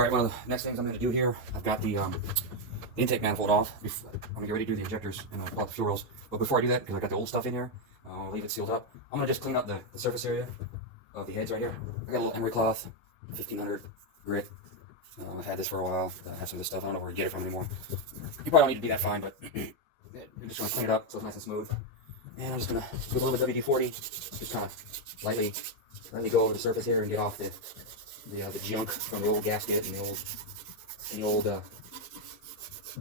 Alright, one of the next things I'm going to do here, I've got the intake manifold off. I'm going to get ready to do the injectors and pull out the fuel rolls. But before I do that, because I got the old stuff in here, I'll leave it sealed up. I'm going to just clean up the surface area of the heads right here. I got a little emery cloth, 1500 grit. I've had this for a while. I have some of this stuff. I don't know where to get it from anymore. You probably don't need to be that fine, but you're just going to clean it up so it's nice and smooth. And I'm just going to do a little bit of WD-40, just kind of lightly go over the surface here and get off the junk from the old gasket and the old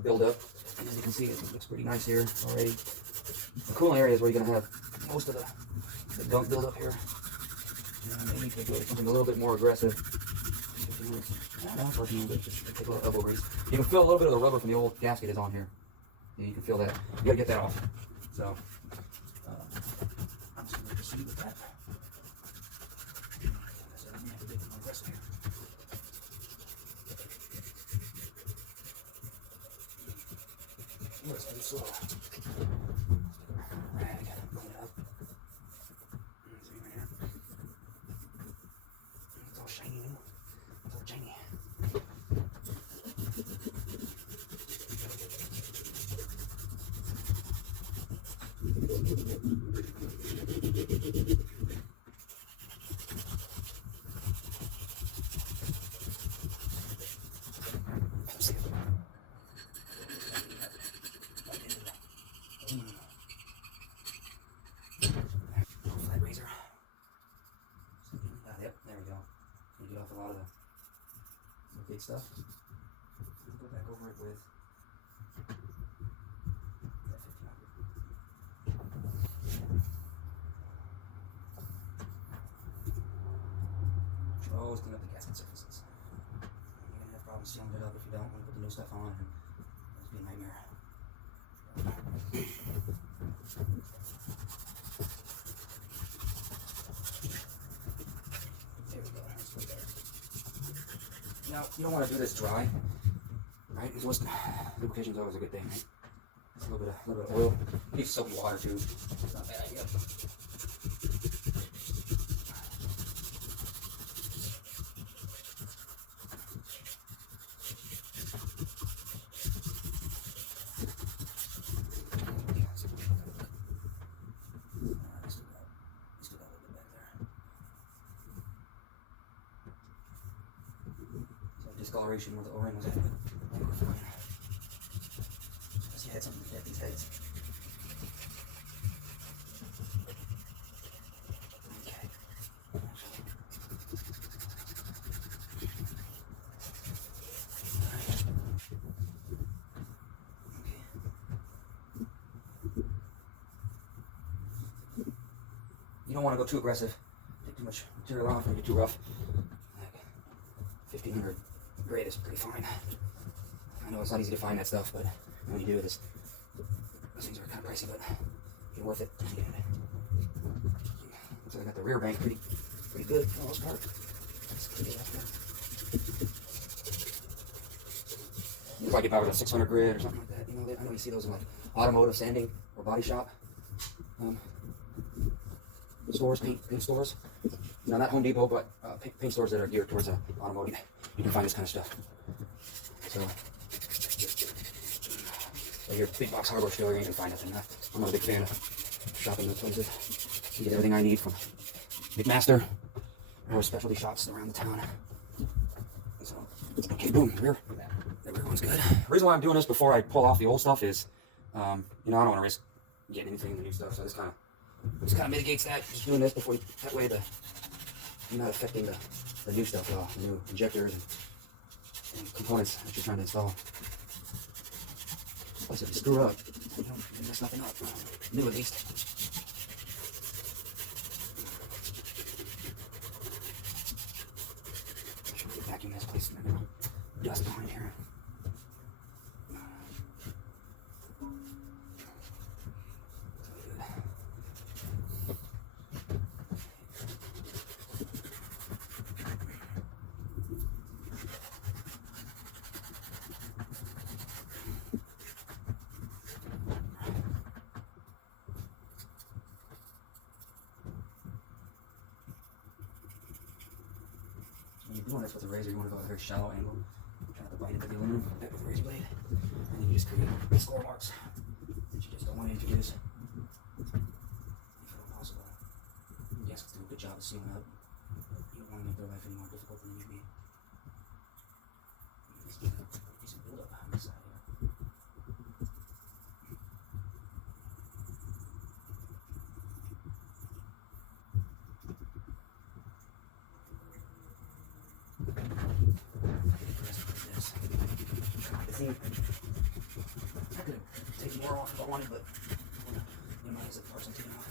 buildup. And as you can see, it looks pretty nice here already. The cooling area is where you're going to have most of the gunk buildup here. And maybe do something a little bit more aggressive. Just take a little elbow grease. You can feel a little bit of the rubber from the old gasket is on here. And you can feel that. You got to get that off. So I'm just going to proceed with that. Let's do slow. Rag, clean it up. See right here. It's all shiny new. It's all shiny. Flat razor. Yep, there we go. You get off a lot of the big stuff. Go back over it with that 1500. Always clean up the gasket surfaces. You're gonna have problems sealing it up if you don't want to put the new stuff on, and it'll be a nightmare. There we go. That's way better. Now you don't want to do this dry, right? Because lubrication is always a good thing, right? A little bit of oil. You need soapy water too. It's not a bad idea. Discoloration where the O-ring was at, but I think we're fine. Unless you had something to get these heads. Okay. You don't want to go too aggressive. Take too much material off and get too rough. Like 1500. Grit is pretty fine. I know it's not easy to find that stuff, but when you do, those things are kind of pricey, but you're worth it. Yeah. Looks like I got the rear bank pretty good for the most part. You probably get by with a 600 grit or something like that. You know, I know you see those in like Automotive sanding or body shop stores, paint stores. No, not Home Depot, but paint stores that are geared towards automotive. You can find this kind of stuff. So, your big box hardware store, you ain't gonna find nothing. I'm not a big fan of shopping in those places. You get everything I need from McMaster or specialty shops around the town. So, okay, boom, the rear one's good. The reason why I'm doing this before I pull off the old stuff is, you know, I don't want to risk getting anything in the new stuff, so this kind of mitigates that. Just doing this before that way you're not affecting the new stuff, the new injectors and components that you're trying to install. Plus, if you screw up, you don't mess nothing up. New at least. Should we vacuum this place? Dust behind here. this with a razor, you want to go at a very shallow angle. Try not to bite into the aluminum with the razor blade. And then you just create score marks that you just don't want to introduce. If at all possible. The gaskets do a good job of sealing up. You don't want to make their life any more difficult than it need be. There's some buildup on this side here. I could have taken more off if I wanted, but I want to minimize the parts I'm taking off.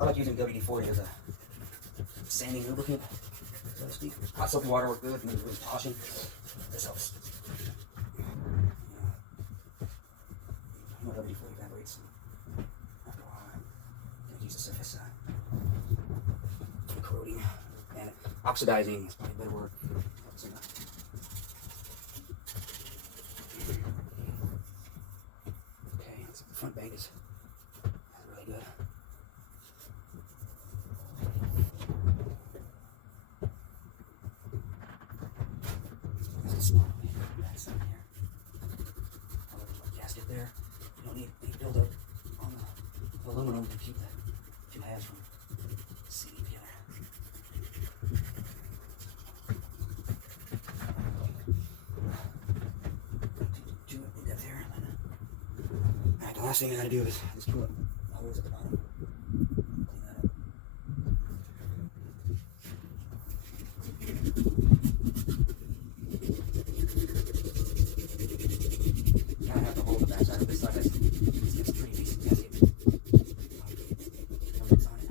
I like using WD-40 as a sanding lubricant, so to speak. Hot soap and water work good, and then really polishing. This helps. I know WD-40 evaporates after a while. I'm gonna use the surface corroding and oxidizing is probably a better word. Okay, so the front bank is really good. Gasket there. You don't need any buildup on the aluminum to keep the two halves from seating together. Too in depth here. Alright, the last thing I gotta do is just pull up the hose at the bottom. Clean that up. Kind of have to hold the back side of this side. It's a pretty decent gasket. Elements on it.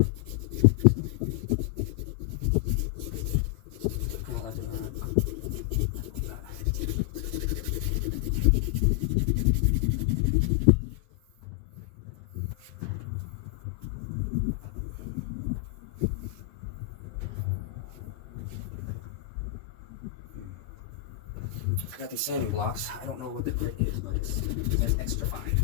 Kind of left it on. Got these sanding blocks. I don't know what the grit is, but it says extra fine.